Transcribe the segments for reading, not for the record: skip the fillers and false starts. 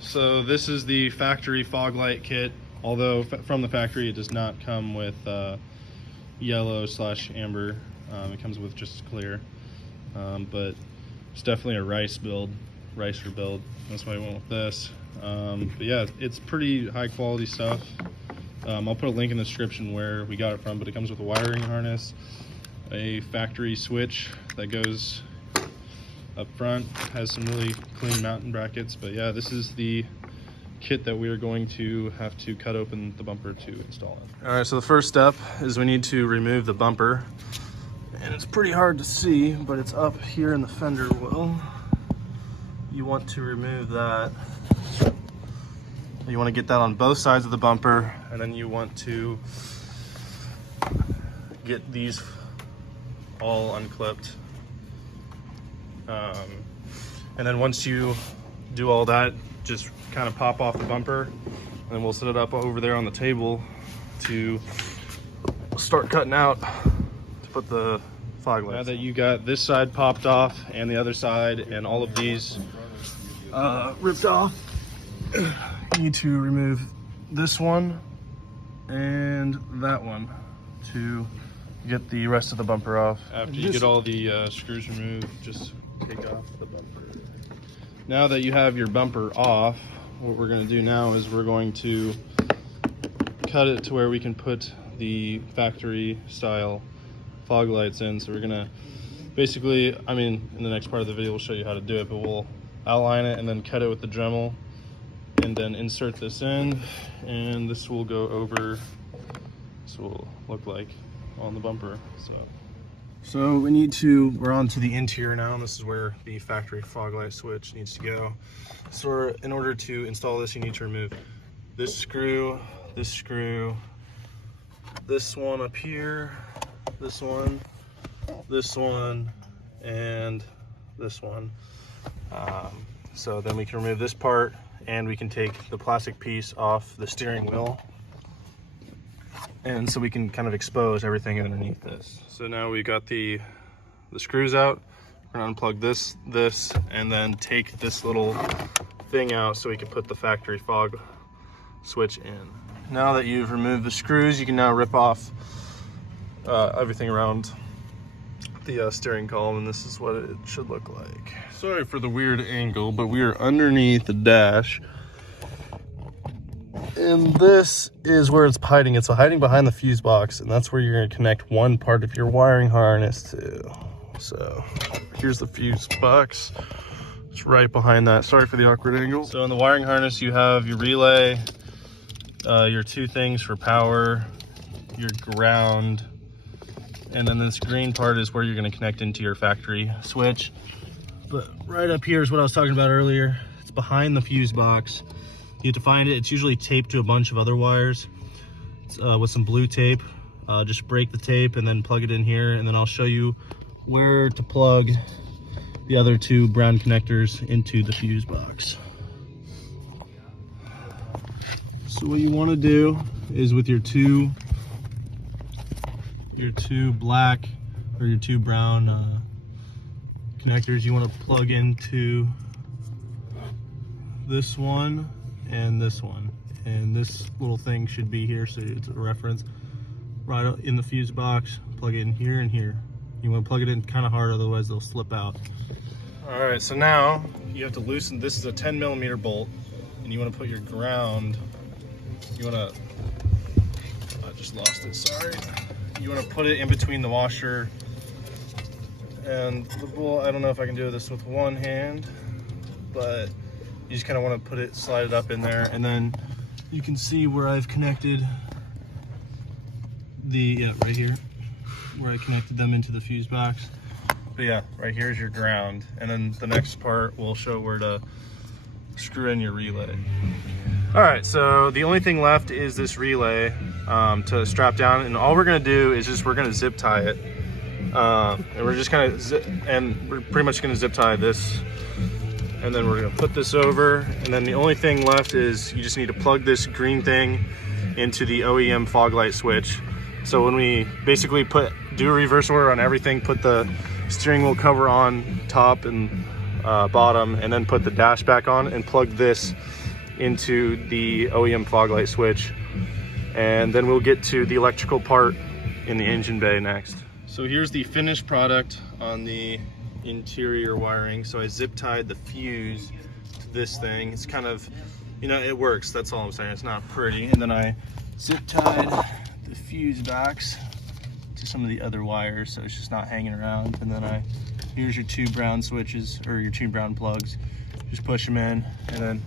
So this is the factory fog light kit, although from the factory it does not come with yellow/amber. It comes with just clear, but it's definitely a ricer build. That's why I went with this. But yeah, it's pretty high quality stuff. I'll put a link in the description where we got it from, but it comes with a wiring harness, a factory switch that goes up front, has some really clean mounting brackets. But yeah, this is the kit that we are going to have to cut open the bumper to install it. All right, so the first step is we need to remove the bumper, and it's pretty hard to see, but it's up here in the fender well. You want to remove that. You want to get that on both sides of the bumper, and then you want to get these all unclipped. And then once you do all that, just kind of pop off the bumper, and then we'll set it up over there on the table to start cutting out to put the fog lights. Now that you got this side popped off and the other side and all of these ripped off, you need to remove this one and that one to get the rest of the bumper off. After you get all the screws removed, just take off the bumper. Now that you have your bumper off, what we're going to do now is we're going to cut it to where we can put the factory style fog lights in. So we're going to basically, I mean, in the next part of the video we'll show you how to do it, but we'll outline it and then cut it with the Dremel and then insert this in, and this will go over, this will look like on the bumper. So we're on to the interior now, and this is where the factory fog light switch needs to go. So in order to install this, you need to remove this screw, this one up here, this one, and this one. So then we can remove this part, and we can take the plastic piece off the steering wheel, and so we can kind of expose everything underneath this. So now we got the screws out. We're gonna unplug this, and then take this little thing out so we can put the factory fog switch in. Now that you've removed the screws, you can now rip off everything around the steering column, and this is what it should look like. Sorry for the weird angle, but we are underneath the dash, and this is where it's hiding. It's hiding behind the fuse box, and that's where you're going to connect one part of your wiring harness to. So here's the fuse box. It's right behind that. Sorry for the awkward angle. So in the wiring harness, you have your relay, your two things for power, your ground, and then this green part is where you're going to connect into your factory switch. But right up here is what I was talking about earlier. It's behind the fuse box. You have to find it. It's usually taped to a bunch of other wires with some blue tape. Just break the tape and then plug it in here, and then I'll show you where to plug the other two brown connectors into the fuse box. So what you want to do is with your two black or your two brown connectors, you want to plug into this one and this one, and this little thing should be here, so it's a reference right in the fuse box. Plug it in here and here. You want to plug it in kind of hard, otherwise they'll slip out. All right, so now you have to loosen. This is a 10mm bolt, and you want to put your ground, you want to, I just lost it, sorry. You want to put it in between the washer and the bolt. I don't know if I can do this with one hand, but you just kind of want to put it, slide it up in there, and then you can see where I've connected right here, where I connected them into the fuse box. But yeah, right here is your ground, and then the next part will show where to screw in your relay. All right, so the only thing left is this relay to strap down, and all we're gonna do is we're gonna zip tie it, and we're just kind of we're pretty much gonna zip tie this, and then we're gonna put this over, and then the only thing left is you just need to plug this green thing into the OEM fog light switch. So when we basically do a reverse order on everything, put the steering wheel cover on top and bottom, and then put the dash back on and plug this into the OEM fog light switch, and then we'll get to the electrical part in the engine bay next. So here's the finished product on the interior wiring. So I zip tied the fuse to this thing. It's kind of, you know, it works, that's all I'm saying. It's not pretty. And then I zip tied the fuse backs to some of the other wires, so it's just not hanging around. And then here's your two brown switches, or your two brown plugs. Just push them in, and then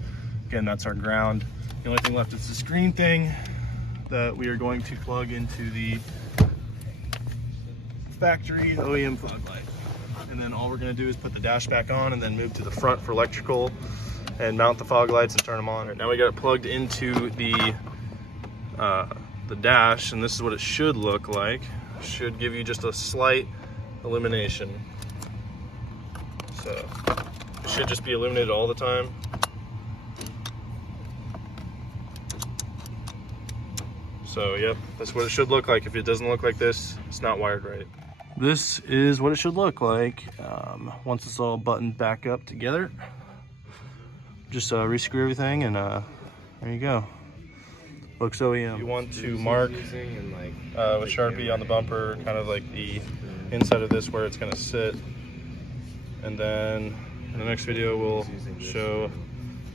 again, that's our ground. The only thing left is the screen thing that we are going to plug into the factory OEM fog light. And then all we're gonna do is put the dash back on and then move to the front for electrical and mount the fog lights and turn them on. Now we got it plugged into the dash, and this is what it should look like. It should give you just a slight illumination. So it should just be illuminated all the time. So yep, that's what it should look like. If it doesn't look like this, it's not wired right. This is what it should look like once it's all buttoned back up together. Just rescrew everything, and there you go. Looks OEM. You want to mark with Sharpie on the bumper, kind of like the inside of this where it's gonna sit. And then in the next video, we'll show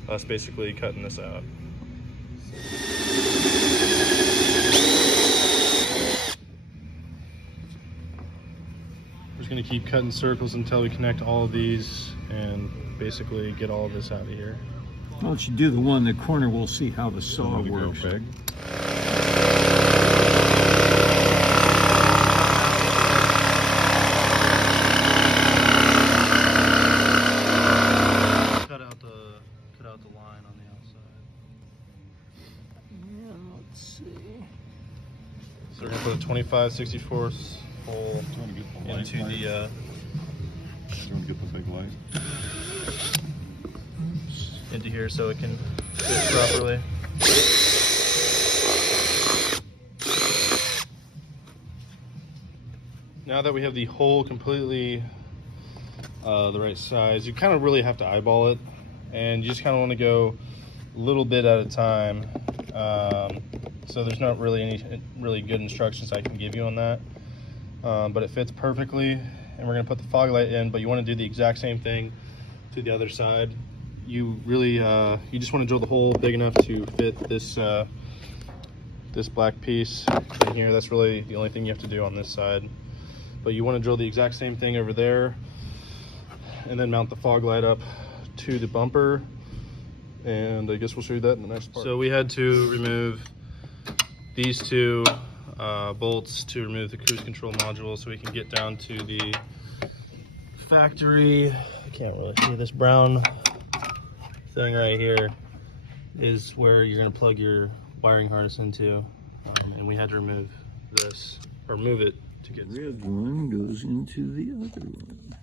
us basically cutting this out. We're just gonna keep cutting circles until we connect all of these and basically get all of this out of here. Why don't you do the one in the corner, we'll see how the saw works. Big. Cut out the line on the outside. Yeah, let's see. So we're gonna put a 25/64 hole into the Do you want to get the big light? into here so it can fit properly. Now that we have the hole completely the right size, you kind of really have to eyeball it, and you just kind of want to go a little bit at a time. So there's not really any really good instructions I can give you on that, but it fits perfectly. And we're going to put the fog light in, but you want to do the exact same thing to the other side. You really you just want to drill the hole big enough to fit this this black piece in here. That's really the only thing you have to do on this side. But you want to drill the exact same thing over there, and then mount the fog light up to the bumper. And I guess we'll show you that in the next part. So we had to remove these two bolts to remove the cruise control module, so we can get down to the factory. I can't really see this brown thing right here is where you're going to plug your wiring harness into, and we had to remove this, or move it to get The red one goes into the other one.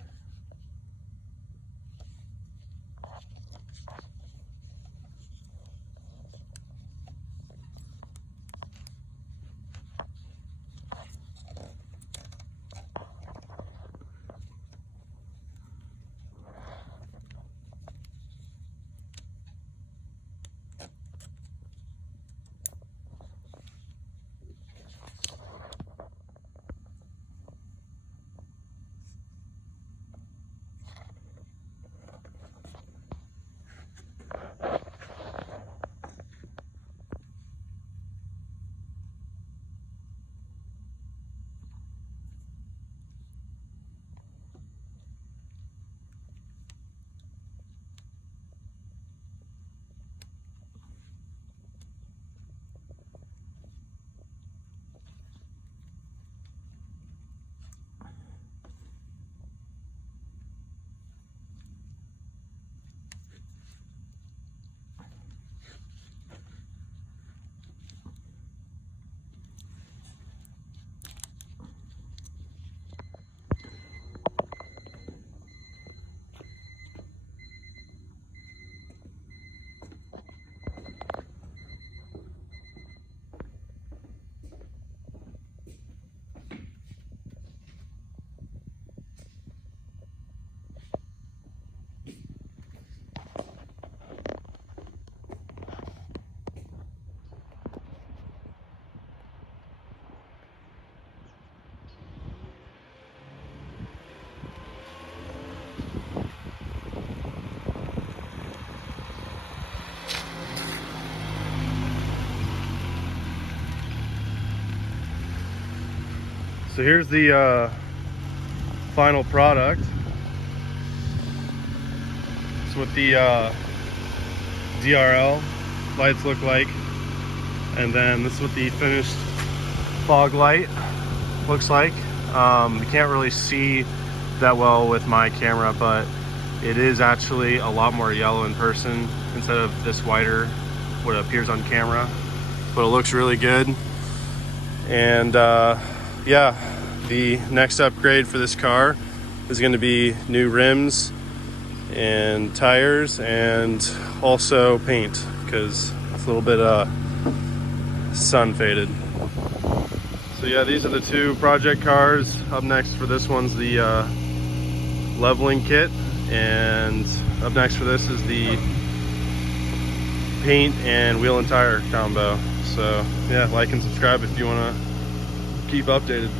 So here's the final product. It's what the DRL lights look like, and then this is what the finished fog light looks like. You can't really see that well with my camera, but it is actually a lot more yellow in person instead of this whiter what appears on camera, but it looks really good. And yeah, the next upgrade for this car is going to be new rims and tires, and also paint, because it's a little bit sun faded. So yeah, these are the two project cars. Up next for this one's the leveling kit, and up next for this is the paint and wheel and tire combo. So yeah, like and subscribe if you want to keep updated.